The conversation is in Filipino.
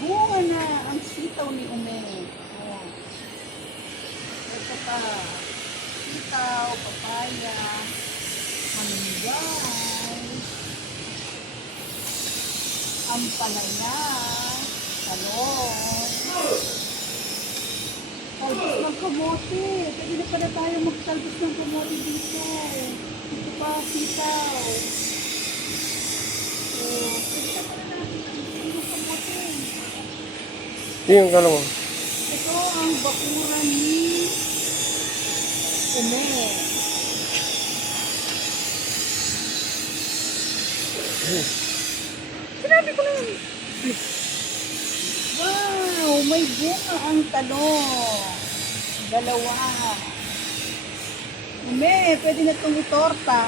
bunga na ang sitaw ni Ume. Oh. Ito pa. Sitaw, papaya, malunggay, ampalaya, talong, talbos ng kamote. Pwede na pala tayo magtalbos ng kamote dito. Ito pa, sitaw. So, pwede na pala natin talbos ng kamote. Yung kalawang. Ito ang bakuran ni Ume. Sinabi ko na yun. Wow, may bunga ang talong. Dalawa. Ume, pwede na itong itorta.